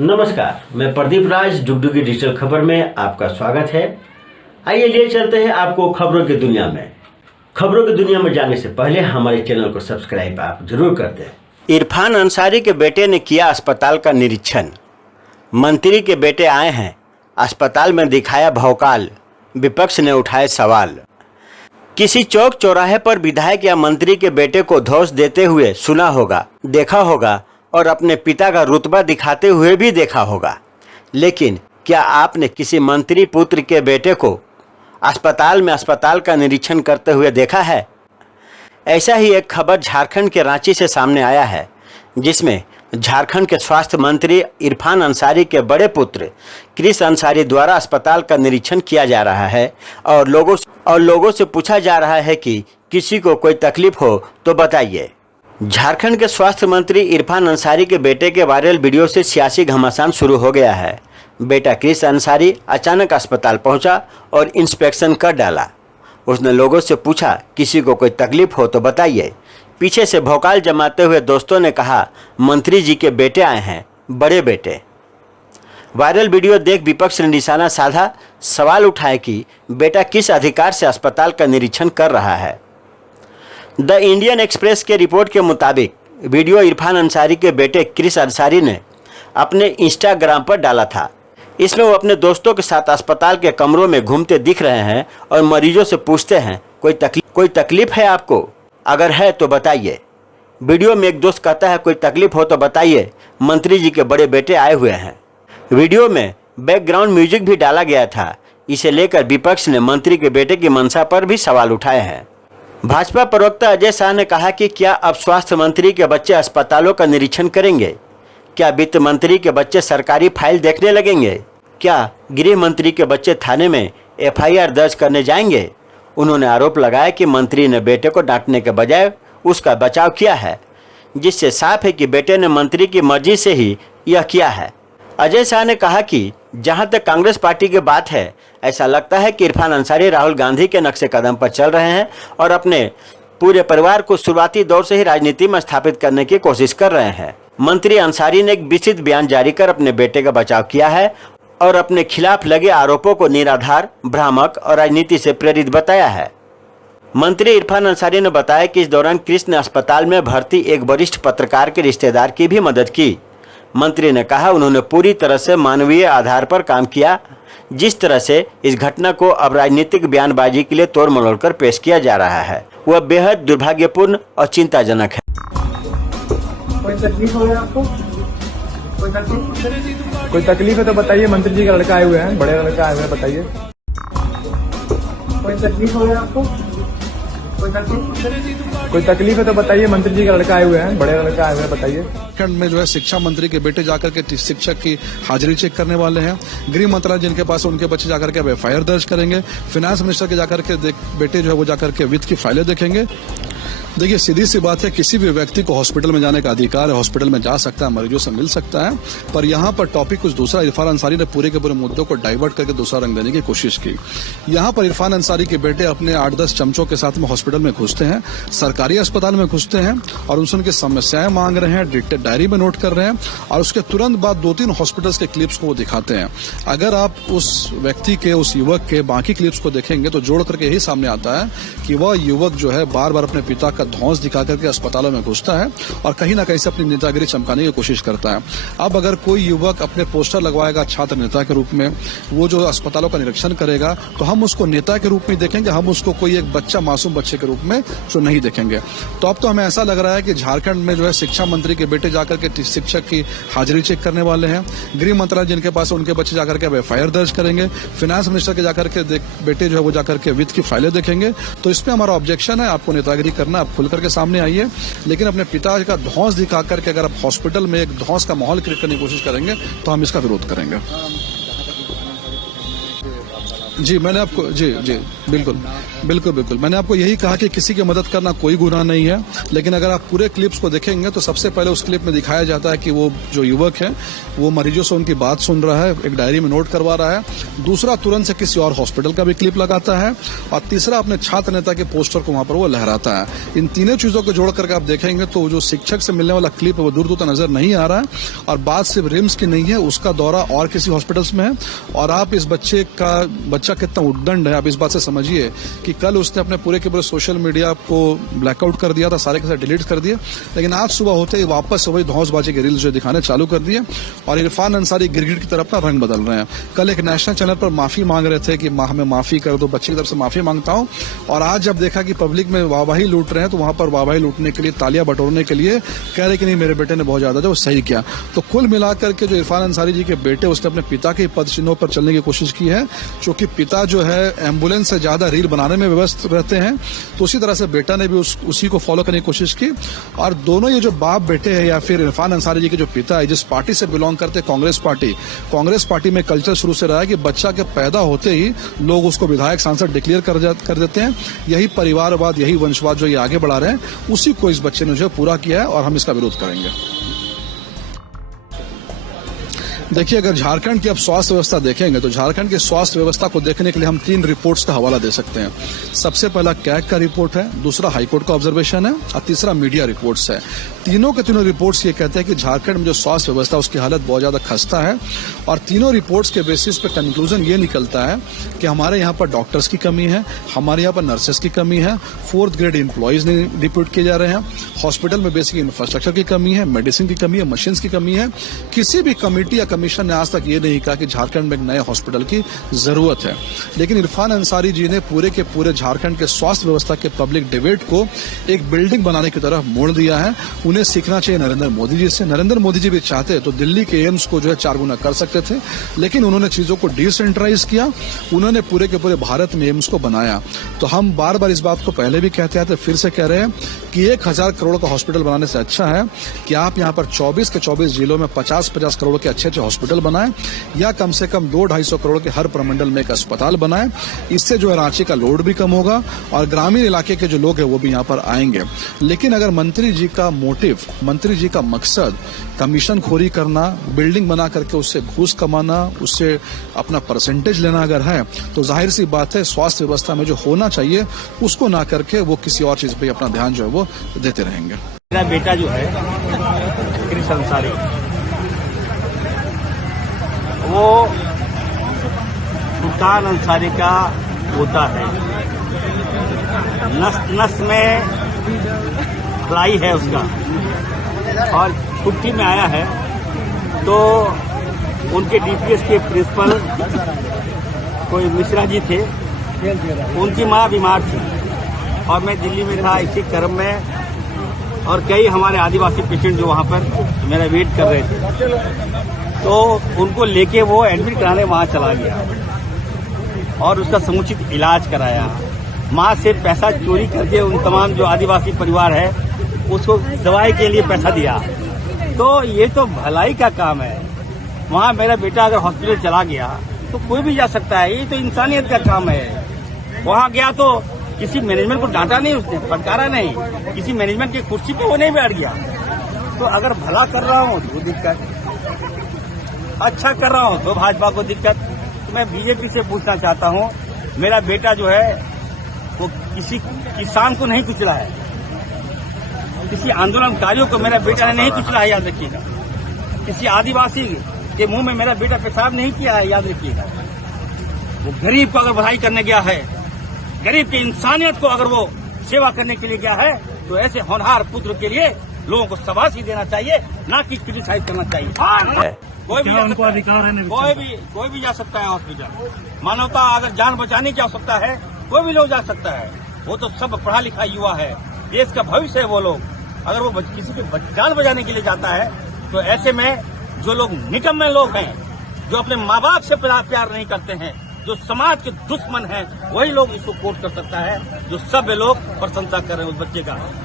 नमस्कार, मैं प्रदीप राज डुगडुगी डिजिटल खबर में आपका स्वागत है। आइए ले चलते हैं आपको खबरों की दुनिया में। खबरों की दुनिया में जाने से पहले हमारे चैनल को सब्सक्राइब आप जरूर कर दें। इरफान अंसारी के बेटे ने किया अस्पताल का निरीक्षण। मंत्री के बेटे आए हैं, अस्पताल में दिखाया भौकाल, विपक्ष ने उठाए सवाल। किसी चौक चौराहे पर विधायक या मंत्री के बेटे को धौंस देते हुए सुना होगा, देखा होगा और अपने पिता का रुतबा दिखाते हुए भी देखा होगा, लेकिन क्या आपने किसी मंत्री पुत्र के बेटे को अस्पताल का निरीक्षण करते हुए देखा है? ऐसा ही एक खबर झारखंड के रांची से सामने आया है, जिसमें झारखंड के स्वास्थ्य मंत्री इरफान अंसारी के बड़े पुत्र क्रिस अंसारी द्वारा अस्पताल का निरीक्षण किया जा रहा है और लोगों से पूछा जा रहा है कि किसी को कोई तकलीफ हो तो बताइए। झारखंड के स्वास्थ्य मंत्री इरफान अंसारी के बेटे के वायरल वीडियो से सियासी घमासान शुरू हो गया है। बेटा क्रिस अंसारी अचानक अस्पताल पहुंचा और इंस्पेक्शन कर डाला। उसने लोगों से पूछा, किसी को कोई तकलीफ हो तो बताइए। पीछे से भौकाल जमाते हुए दोस्तों ने कहा, मंत्री जी के बेटे आए हैं, बड़े बेटे। वायरल वीडियो देख विपक्ष ने निशाना साधा, सवाल उठाए कि बेटा किस अधिकार से अस्पताल का निरीक्षण कर रहा है। द इंडियन एक्सप्रेस के रिपोर्ट के मुताबिक वीडियो इरफान अंसारी के बेटे क्रिस अंसारी ने अपने इंस्टाग्राम पर डाला था। इसमें वो अपने दोस्तों के साथ अस्पताल के कमरों में घूमते दिख रहे हैं और मरीजों से पूछते हैं, कोई तकलीफ है आपको? अगर है तो बताइए। वीडियो में एक दोस्त कहता है, कोई तकलीफ हो तो बताइए, मंत्री जी के बड़े बेटे आए हुए हैं। वीडियो में बैकग्राउंड म्यूजिक भी डाला गया था। इसे लेकर विपक्ष ने मंत्री के बेटे की मंशा पर भी सवाल उठाए हैं। भाजपा प्रवक्ता अजय शाह ने कहा कि क्या अब स्वास्थ्य मंत्री के बच्चे अस्पतालों का निरीक्षण करेंगे? क्या वित्त मंत्री के बच्चे सरकारी फाइल देखने लगेंगे? क्या गृह मंत्री के बच्चे थाने में एफआईआर दर्ज करने जाएंगे? उन्होंने आरोप लगाया कि मंत्री ने बेटे को डांटने के बजाय उसका बचाव किया है, जिससे साफ है कि बेटे ने मंत्री की मर्जी से ही यह किया है। अजय शाह ने कहा कि जहां तक कांग्रेस पार्टी की बात है, ऐसा लगता है कि इरफान अंसारी राहुल गांधी के नक्शे कदम पर चल रहे हैं और अपने पूरे परिवार को शुरुआती दौर से ही राजनीति में स्थापित करने की कोशिश कर रहे हैं। मंत्री अंसारी ने एक विस्तृत बयान जारी कर अपने बेटे का बचाव किया है और अपने खिलाफ लगे आरोपों को निराधार, भ्रामक और राजनीति से प्रेरित बताया है। मंत्री इरफान अंसारी ने बताया कि इस दौरान क्रिस ने अस्पताल में भर्ती एक वरिष्ठ पत्रकार के रिश्तेदार की भी मदद की। मंत्री ने कहा, उन्होंने पूरी तरह से मानवीय आधार पर काम किया। जिस तरह से इस घटना को अब राजनीतिक बयानबाजी के लिए तोड़ मरोड़ कर पेश किया जा रहा है, वह बेहद दुर्भाग्यपूर्ण और चिंताजनक है। कोई तकलीफ हो आपको? कोई तकलीफ है तो बताइए। मंत्री जी का लड़का आए हुए हैं, बड़े लड़का आए हुए हैं, बताइए। कोई तकलीफ हो आपको? कोई तकलीफ है तो बताइए। मंत्री जी का लड़का आए हुए हैं, बड़े लड़का आए हुए हैं, बताइए। झारखंड में जो है शिक्षा मंत्री के बेटे जाकर के शिक्षक की हाजिरी चेक करने वाले हैं। गृह मंत्रालय जिनके पास उनके बच्चे जाकर के अब एफआईआर दर्ज करेंगे। फाइनेंस मिनिस्टर के जाकर के बेटे जो है वो जाकर के वित्त की फाइलें देखेंगे। देखिए, सीधी सी बात है, किसी भी व्यक्ति को हॉस्पिटल में जाने का अधिकार है, हॉस्पिटल में जा सकता है, मरीजों से मिल सकता है, पर यहाँ पर टॉपिक कुछ दूसरा। इरफान अंसारी ने पूरे के पूरे मुद्दों को डाइवर्ट करके दूसरा रंग देने की कोशिश की। यहाँ पर इरफान अंसारी के बेटे अपने 8-10 चमचों के साथ में हॉस्पिटल में घुसते हैं, सरकारी अस्पताल में घुसते हैं और उनसे उनकी समस्याएं मांग रहे हैं, डायरी में नोट कर रहे हैं और उसके तुरंत बाद 2-3 हॉस्पिटल्स के क्लिप्स को वो दिखाते हैं। अगर आप उस व्यक्ति के, उस युवक के बाकी क्लिप्स को देखेंगे तो जोड़ करके यही सामने आता है कि वह युवक जो है बार बार अपने पिता का धौंस दिखा करके अस्पतालों में घुसता है और कहीं ना कहीं से अपनी नेतागिरी चमकाने की कोशिश करता है। अब अगर कोई युवक अपने पोस्टर लगवाएगा छात्र नेता के रूप में, वो जो अस्पतालों का निरीक्षण करेगा, तो हम उसको नेता के रूप में देखेंगे, हम उसको कोई एक बच्चा, मासूम बच्चे के रूप में जो नहीं देखेंगे। तो अब तो हमें ऐसा लग रहा है कि झारखंड में जो है शिक्षा मंत्री के बेटे जाकर के शिक्षक की हाजिरी चेक करने वाले हैं। गृह मंत्रालय जिनके पास उनके बच्चे जाकर के अब एफआईआर दर्ज करेंगे। फाइनेंस मिनिस्टर के जाकर के बेटे जो है वो जाकर के वित्त की फाइलें देखेंगे। तो इसमें हमारा ऑब्जेक्शन है, आपको नेतागिरी करना, आप खुल करके सामने आइए, लेकिन अपने पिता का धौंस दिखा करके अगर आप हॉस्पिटल में एक धौंस का माहौल क्रिएट करने की कोशिश करेंगे तो हम इसका विरोध करेंगे। जी, मैंने आपको जी बिल्कुल बिल्कुल बिल्कुल, मैंने आपको यही कहा कि किसी की मदद करना कोई गुनाह नहीं है, लेकिन अगर आप पूरे क्लिप्स को देखेंगे तो सबसे पहले उस क्लिप में दिखाया जाता है कि वो जो युवक है वो मरीजों से उनकी बात सुन रहा है, एक डायरी में नोट करवा रहा है। दूसरा, तुरंत से किसी और हॉस्पिटल का भी क्लिप लगाता है, और तीसरा, अपने छात्र नेता के पोस्टर को वहां पर वो लहराता है। इन तीनों चीजों को जोड़ करके आप देखेंगे तो जो शिक्षक से मिलने वाला क्लिप है वो दूर दूर तक नजर नहीं आ रहा है, और बात सिर्फ रिम्स की नहीं है, उसका दौरा और किसी हॉस्पिटल्स में है। और आप इस बच्चा कितना उद्दंड है, आप इस बात से समझिए कि कल उसने अपने पूरे के पूरे सोशल मीडिया को ब्लैकआउट कर दिया था, सारे के सारे डिलीट कर दिए, लेकिन आज सुबह होते ही वापस से वही धौंसबाजी के रील्स जो दिखाने चालू कर दिए, और इरफान अंसारी गिरगिट की तरफ ना रंग बदल रहे हैं। कल एक नेशनल चैनल पर माफी मांग रहे थे कि हमें माफी कर दो, बच्चे की तरफ से माफी मांगता हूं, और आज जब देखा कि पब्लिक में वाहवाही लूट रहे हैं तो वहां पर वाहवाही लूटने के लिए, तालियां बटोरने के लिए कह रहे कि नहीं मेरे बेटे ने बहुत ज्यादा जो सही किया। तो कुल मिलाकर के जो इरफान अंसारी जी के बेटे, उसने अपने पिता के पद चिन्हों पर चलने की कोशिश की है, क्योंकि पिता जो है एम्बुलेंस से ज्यादा रील बनाने में व्यस्त रहते हैं, तो उसी तरह से बेटा ने भी उसी को फॉलो करने की कोशिश की। और दोनों ये जो बाप बेटे हैं, या फिर इरफान अंसारी जी के जो पिता है, जिस पार्टी से बिलोंग करते, कांग्रेस पार्टी में कल्चर शुरू से रहा है कि बच्चा के पैदा होते ही लोग उसको विधायक सांसद डिक्लेयर कर देते हैं। यही परिवारवाद, यही वंशवाद जो ये आगे बढ़ा रहे हैं, उसी को इस बच्चे ने जो पूरा किया है, और हम इसका विरोध करेंगे। देखिए, अगर झारखंड की अब स्वास्थ्य व्यवस्था देखेंगे तो झारखंड की स्वास्थ्य व्यवस्था को देखने के लिए हम 3 रिपोर्ट्स का हवाला दे सकते हैं। सबसे पहला कैग का रिपोर्ट है, दूसरा हाईकोर्ट का ऑब्जर्वेशन है, और तीसरा मीडिया रिपोर्ट्स है। तीनों के तीनों रिपोर्ट्स ये कहते हैं कि झारखंड में जो स्वास्थ्य व्यवस्था उसकी हालत बहुत ज्यादा खस्ता है, और तीनों रिपोर्ट्स के बेसिस पे कंक्लूजन ये निकलता है कि हमारे यहाँ पर डॉक्टर्स की कमी है, हमारे यहाँ पर नर्सेस की कमी है, 4th ग्रेड एम्प्लॉयज नहीं डिप्यूट किए जा रहे हैं, हॉस्पिटल में बेसिक इंफ्रास्ट्रक्चर की कमी है, मेडिसिन की कमी है, मशीन की कमी है। किसी भी कमेटी या कमीशन ने आज तक ये नहीं कहा कि झारखंड में एक नए हॉस्पिटल की जरूरत है। लेकिन इरफान अंसारी जी ने पूरे के पूरे झारखंड के स्वास्थ्य व्यवस्था के पब्लिक डिबेट को एक बिल्डिंग बनाने की तरफ मोड़ दिया है। उन्हें सीखना चाहिए नरेंद्र मोदी जी से। नरेंद्र मोदी जी भी चाहते तो दिल्ली के एम्स को जो है 4 गुना कर सकते थे, लेकिन उन्होंने चीजों को डिसेंट्रलाइज किया, उन्होंने पूरे के पूरे भारत में एम्स को बनाया। तो हम बार बार इस बात को पहले भी कहते आते, फिर से कह रहे हैं कि 1000 करोड़ का हॉस्पिटल बनाने से अच्छा है कि आप यहाँ पर 24 के 24 जिलों में 50-50 करोड़ के अच्छे अच्छे हॉस्पिटल बनाएं, या कम से कम 200-250 करोड़ के हर प्रमंडल में एक अस्पताल बनाएं। इससे जो है रांची का लोड भी कम होगा, और ग्रामीण इलाके के जो लोग हैं वो भी यहाँ पर आएंगे। लेकिन अगर मंत्री जी का मोटिव, मंत्री जी का मकसद कमीशन खोरी करना, बिल्डिंग बना करके उससे घूस कमाना, उससे अपना परसेंटेज लेना अगर है, तो जाहिर सी बात है स्वास्थ्य व्यवस्था में जो होना चाहिए उसको ना करके वो किसी और चीज पे अपना ध्यान जो है वो देते रहेंगे। मेरा बेटा जो है कृष्ण अंसारी, वो सुल्तान अंसारी का पोता है। नस नस में फ्लाई है उसका, और छुट्टी में आया है तो उनके डीपीएस के प्रिंसिपल कोई मिश्रा जी थे, उनकी माँ बीमार थी, और मैं दिल्ली में था इसी क्रम में, और कई हमारे आदिवासी पेशेंट जो वहाँ पर मेरा वेट कर रहे थे, तो उनको लेके वो एडमिट कराने वहाँ चला गया और उसका समुचित इलाज कराया। माँ से पैसा चोरी करके उन तमाम जो आदिवासी परिवार है उसको दवाई के लिए पैसा दिया। तो ये तो भलाई का काम है। वहाँ मेरा बेटा अगर हॉस्पिटल चला गया तो कोई भी जा सकता है, ये तो इंसानियत का काम है। वहाँ गया तो किसी मैनेजमेंट को डांटा नहीं, उसने फटकारा नहीं, किसी मैनेजमेंट की कुर्सी पे वो नहीं बैठ गया। तो अगर भला कर रहा हूँ तो दिक्कत, अच्छा कर रहा हूँ तो भाजपा को दिक्कत। तो मैं बीजेपी से पूछना चाहता हूँ, मेरा बेटा जो है वो किसी किसान को नहीं कुचला है, किसी आंदोलनकारियों को मेरा बेटा ने नहीं कुचला है, याद रखिएगा। किसी आदिवासी के मुंह में मेरा बेटा पेशाब नहीं किया है, याद रखिएगा। वो गरीब को अगर भलाई करने गया है, गरीब की इंसानियत को अगर वो सेवा करने के लिए गया है, तो ऐसे होनहार पुत्र के लिए लोगों को शाबाशी देना चाहिए, ना कि क्रिटिसाइज करना चाहिए। कोई भी उनको अधिकार है, कोई भी जा सकता है हॉस्पिटल। मानवता अगर जान बचाने की आवश्यकता है, कोई भी लोग जा सकता है। वो तो सब पढ़ा लिखा युवा है, देश का भविष्य है। वो लोग अगर वो किसी की जान बचाने के लिए जाता है, तो ऐसे में जो लोग निकम्मे लोग हैं, जो अपने माँ बाप से प्यार नहीं करते हैं, जो समाज के दुश्मन हैं, वही लोग इसको कोट कर सकता है। जो सब लोग प्रशंसा कर रहे हैं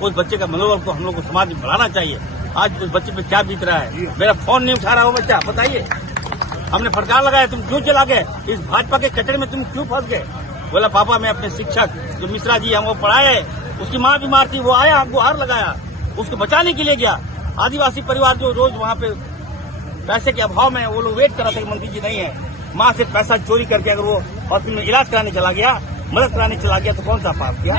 उस बच्चे का मनोबल को हम लोग को समाज में बढ़ाना चाहिए। आज उस बच्चे पे क्या बीत रहा है, मेरा फोन नहीं उठा रहा हो बच्चा, बताइए। हमने फटकार लगाया, तुम क्यों चला गए? इस भाजपा के कचरे में तुम क्यों फंस गए? बोला पापा मैं अपने शिक्षक जो मिश्रा जी हम वो पढ़ाए, उसकी माँ बीमार थी, वो आया, हमको हार लगाया, उसको बचाने के लिए गया। आदिवासी परिवार जो रोज वहाँ पे पैसे के अभाव में वो लोग वेट कर रहे थे कि मंत्री जी नहीं है, माँ से पैसा चोरी करके अगर वो हॉस्पिटल में इलाज कराने चला गया, मदद कराने चला गया तो कौन सा पाप किया।